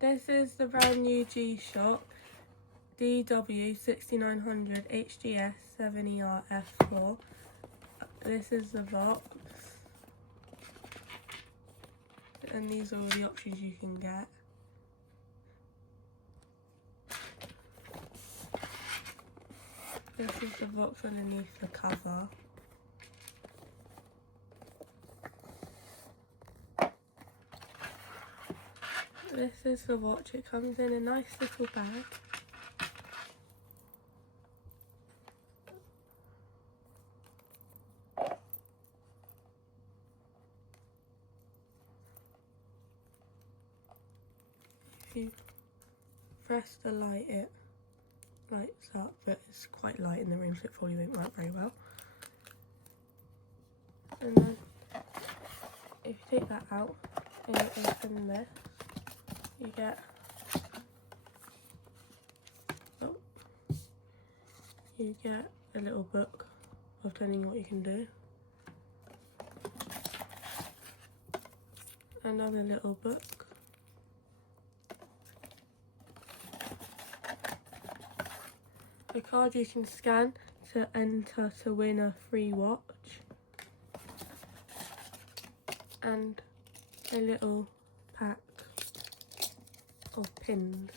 This is the brand new G-Shock DW-6900HDS-7ER-F4. This is the box, and these are all the options you can get. This is the box underneath the cover. This is the watch. It comes in a nice little bag. If you press the light, it lights up, but it's quite light in the room, so it probably won't work very well. And then if you take that out and you open this, you get a little book of telling you what you can do. Another little book. A card you can scan to enter to win a free watch. And a little pack of pins.